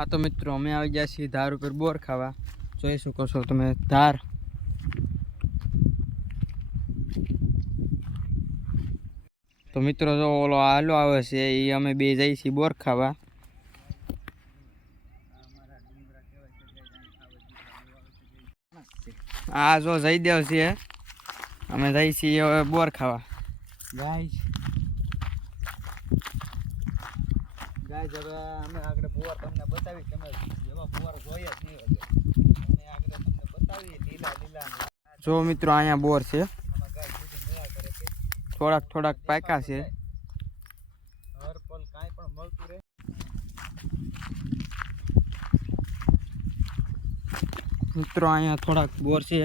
हाँ तो मित्रों अमे आई गया छीए धार पर बोर खावा जोई शको छो तमे धार। तो मित्रों जो ओलो आलो आवे छे ई अमे बे जाई छी बोर खावा। आ जो जयदेव छे अमे जाई छी बोर खावा। गाइस गाइस હવે અમે આગળ બોર તમને બતાવી તમે જેવા બોર જોયા જ નહીં હોય અને આગળ તમને બતાવી લીલા લીલા જો મિત્રો અહીંયા બોર છે આમાં ગાઈસ બીજી મેળા કરે છે થોડાક થોડાક પાકા છે હર પલ કાઈ પણ મળતું રહે। મિત્રો અહીંયા થોડાક બોર છે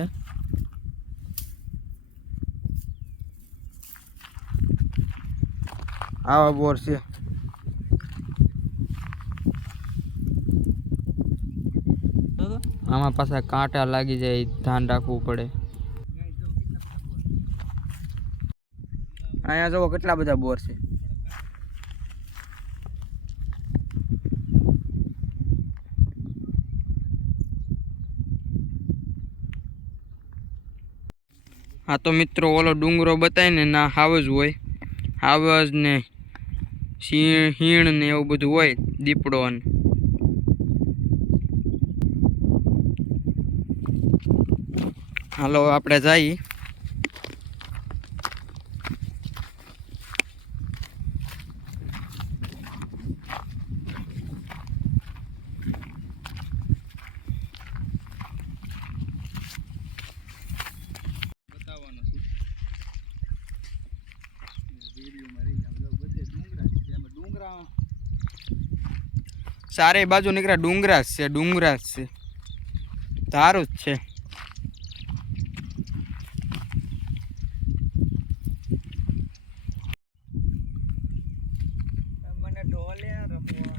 આવા બોર છે આમાં પાછા કાંટા લાગી જાય ધ્યાન રાખવું પડે। અહીંયા જો કેટલા બધા બોર છે हाँ तो मित्रों ओलो डूंगरो बताय ने ना हावज होय हावज ने हीण ने एवुं बधुं होय दीपड़ो ने हालो आपणे जाई। सारे बाजू निकरा डूंगरा से तारू छे। मने ढोले रखवा